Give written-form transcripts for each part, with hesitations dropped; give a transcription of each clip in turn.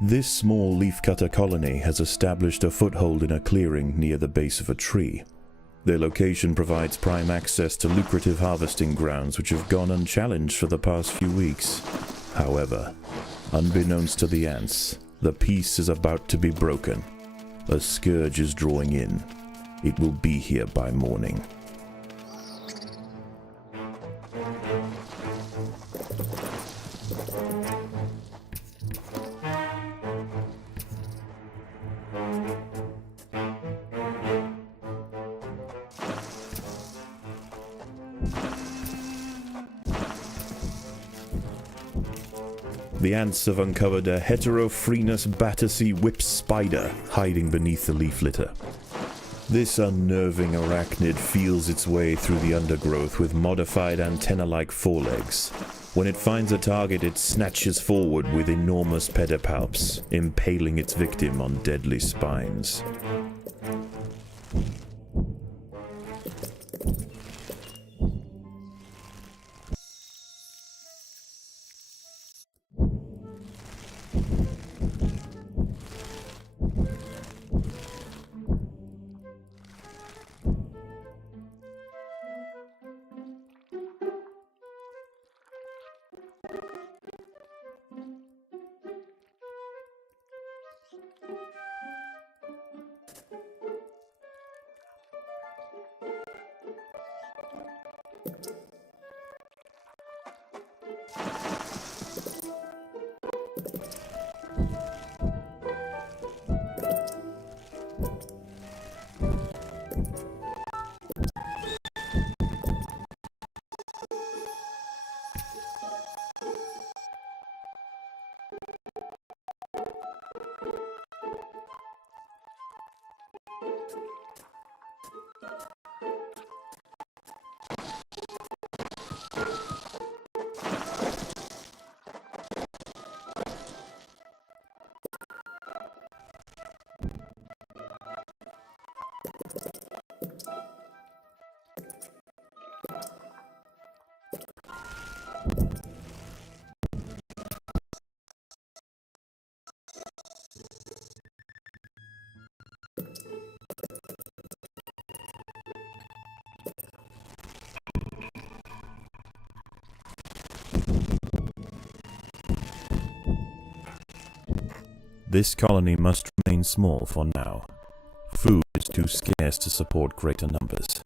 This small leafcutter colony has established a foothold in a clearing near the base of a tree. Their location provides prime access to lucrative harvesting grounds which have gone unchallenged for the past few weeks. However, unbeknownst to the ants, the peace is about to be broken. A scourge is drawing in. It will be here by morning. The ants have uncovered a Heterophrenius Battersea whip spider hiding beneath the leaf litter. This unnerving arachnid feels its way through the undergrowth with modified antenna-like forelegs. When it finds a target, it snatches forward with enormous pedipalps, impaling its victim on deadly spines. This colony must remain small for now. Food is too scarce to support greater numbers.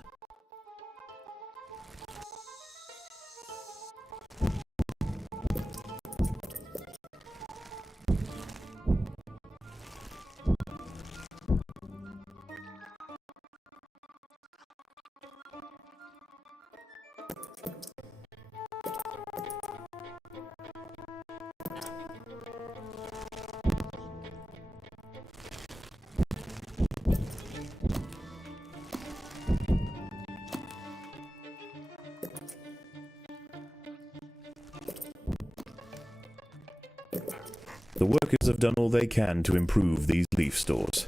The workers have done all they can to improve these leaf stores.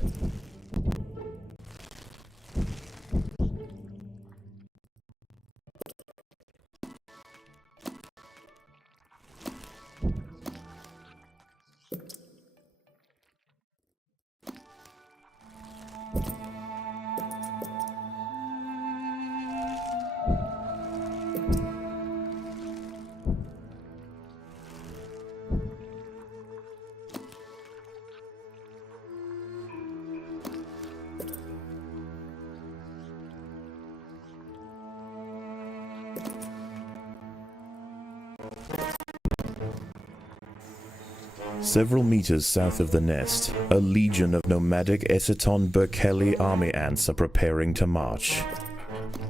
Several meters south of the nest, a legion of nomadic Eciton Berkeley army ants are preparing to march.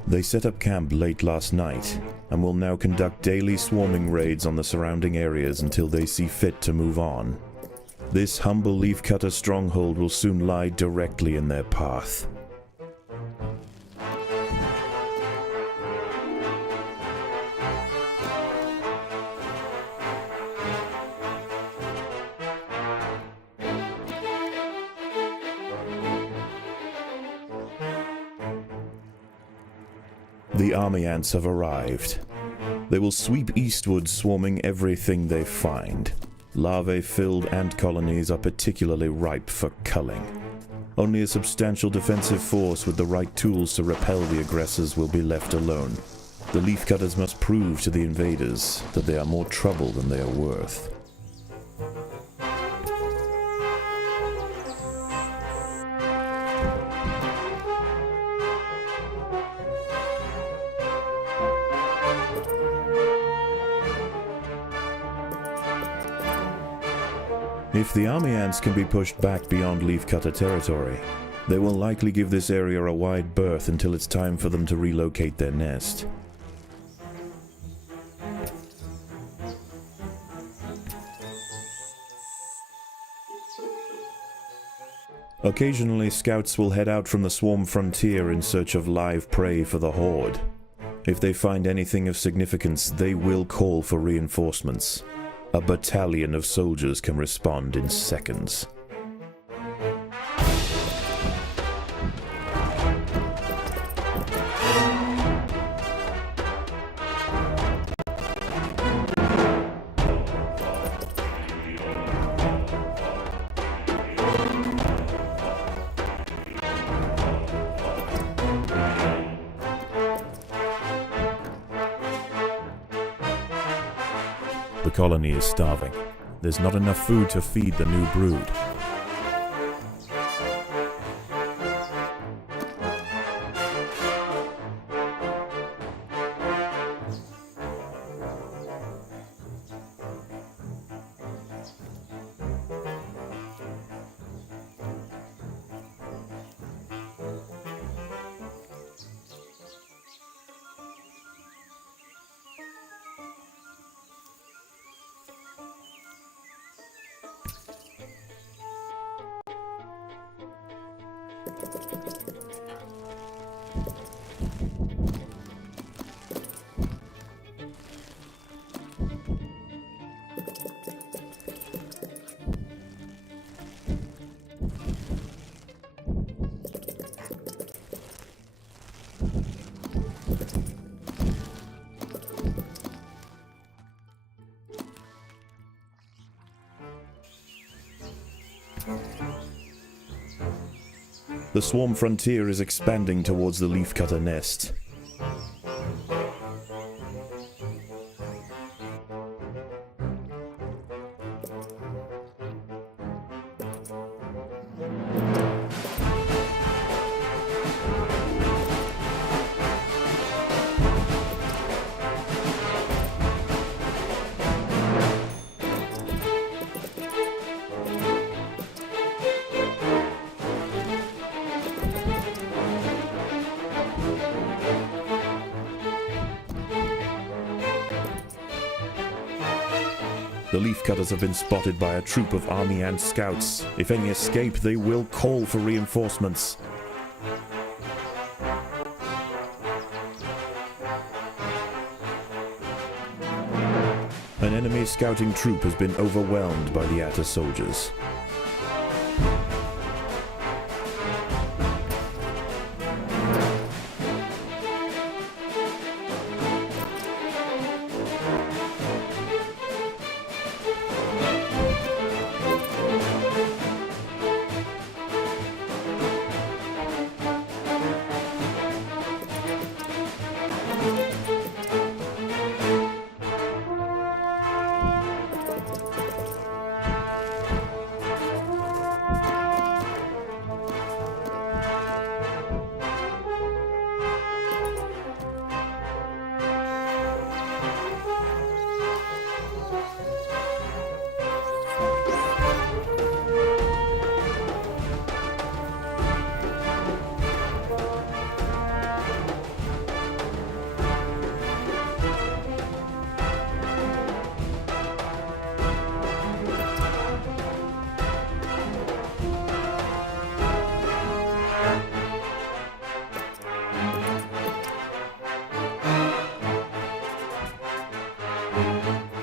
They set up camp late last night, and will now conduct daily swarming raids on the surrounding areas until they see fit to move on. This humble leafcutter stronghold will soon lie directly in their path. The army ants have arrived. They will sweep eastward, swarming everything they find. Larvae-filled ant colonies are particularly ripe for culling. Only a substantial defensive force with the right tools to repel the aggressors will be left alone. The leafcutters must prove to the invaders that they are more trouble than they are worth. If the army ants can be pushed back beyond leafcutter territory, they will likely give this area a wide berth until it's time for them to relocate their nest. Occasionally, scouts will head out from the swarm frontier in search of live prey for the horde. If they find anything of significance, they will call for reinforcements. A battalion of soldiers can respond in seconds. The colony is starving. There's not enough food to feed the new brood. The swarm frontier is expanding towards the leafcutter nest. The leafcutters have been spotted by a troop of army ant scouts. If any escape, they will call for reinforcements. An enemy scouting troop has been overwhelmed by the Atta soldiers.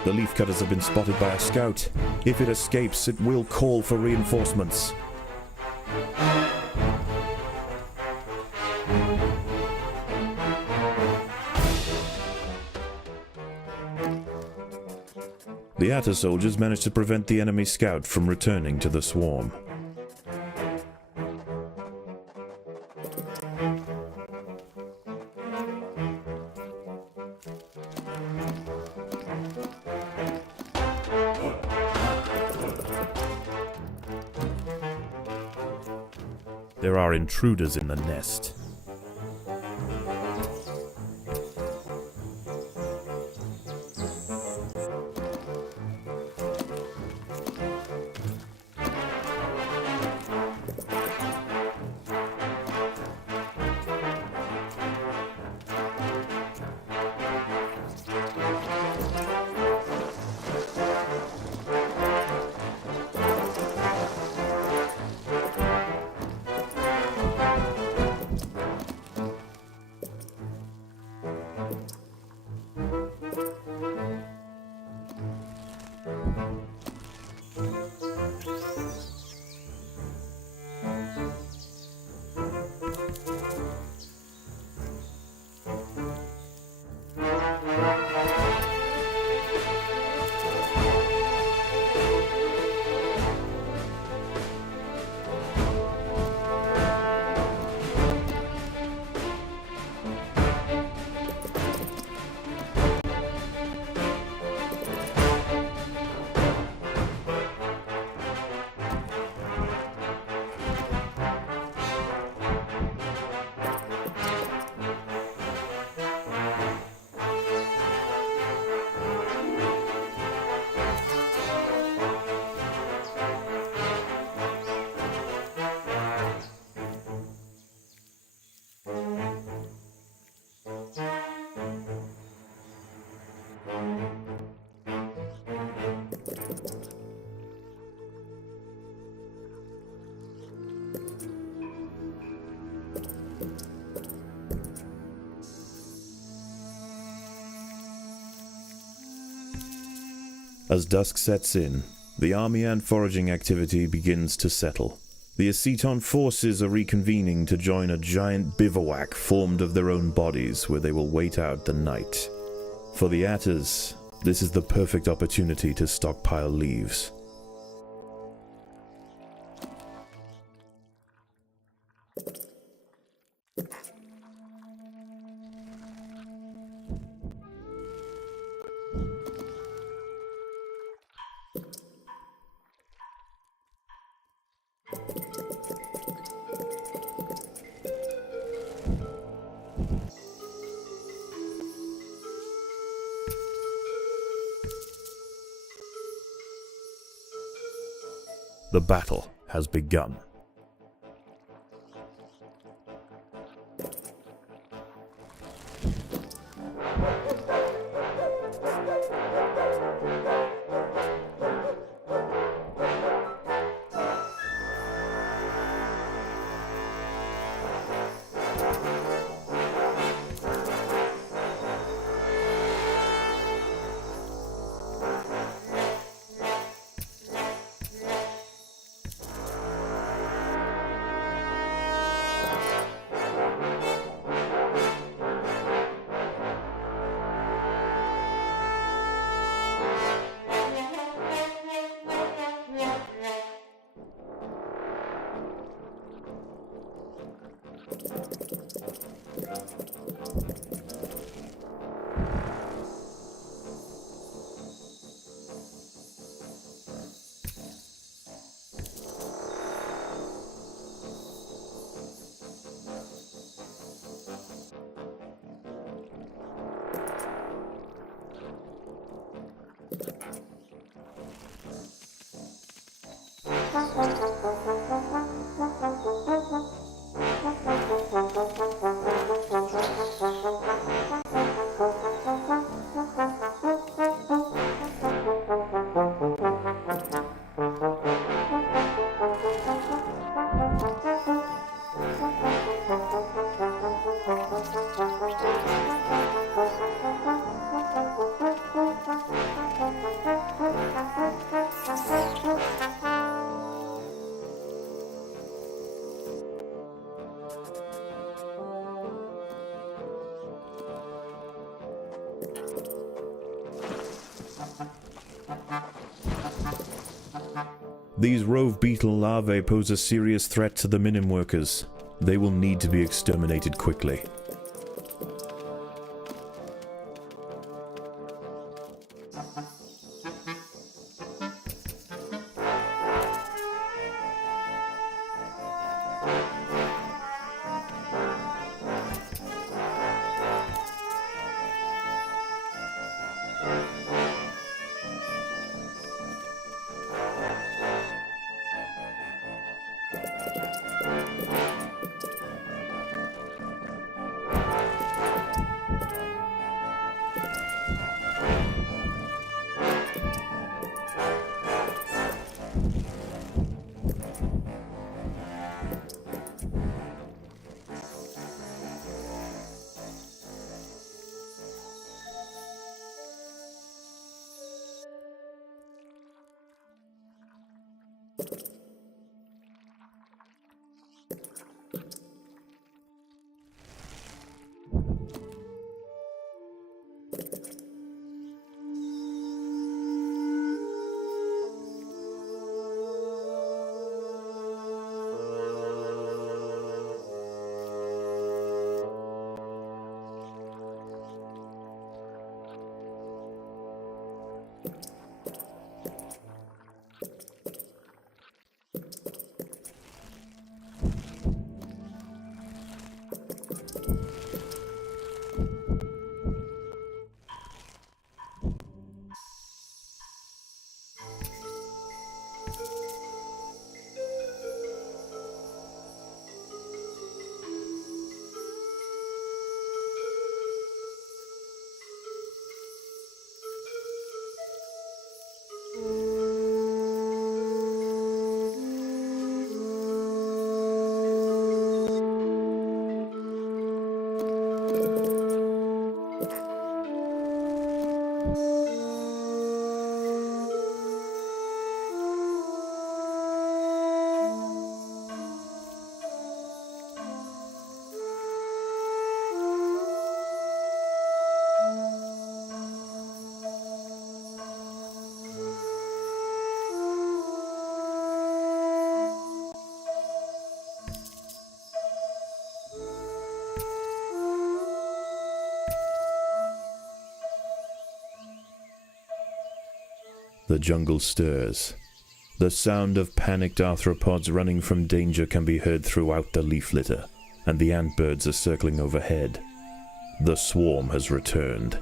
The leafcutters have been spotted by a scout. If it escapes, it will call for reinforcements. The Atta soldiers managed to prevent the enemy scout from returning to the swarm. There are intruders in the nest. As dusk sets in, the army and foraging activity begins to settle. The Aceton forces are reconvening to join a giant bivouac formed of their own bodies where they will wait out the night. For the Attas, this is the perfect opportunity to stockpile leaves. The battle has begun. These rove beetle larvae pose a serious threat to the minim workers. They will need to be exterminated quickly. The jungle stirs. The sound of panicked arthropods running from danger can be heard throughout the leaf litter, and the antbirds are circling overhead. The swarm has returned.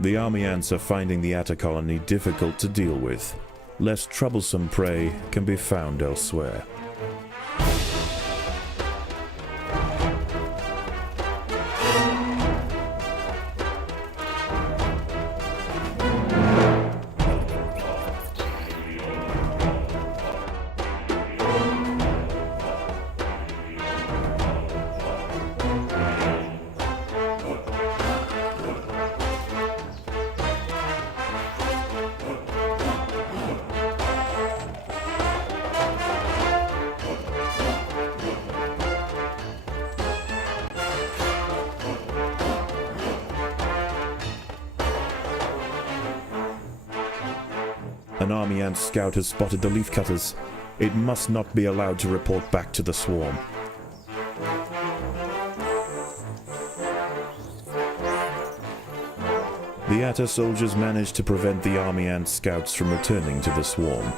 The army ants are finding the Atta colony difficult to deal with. Less troublesome prey can be found elsewhere. An army ant scout has spotted the leafcutters. It must not be allowed to report back to the swarm. The Atta soldiers managed to prevent the army ant scouts from returning to the swarm.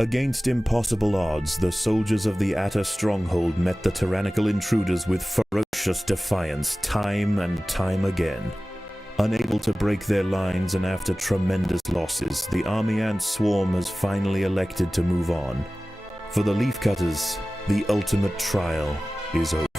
Against impossible odds, the soldiers of the Atta stronghold met the tyrannical intruders with ferocious defiance time and time again. Unable to break their lines and after tremendous losses, the army ant swarm has finally elected to move on. For the leafcutters, the ultimate trial is over.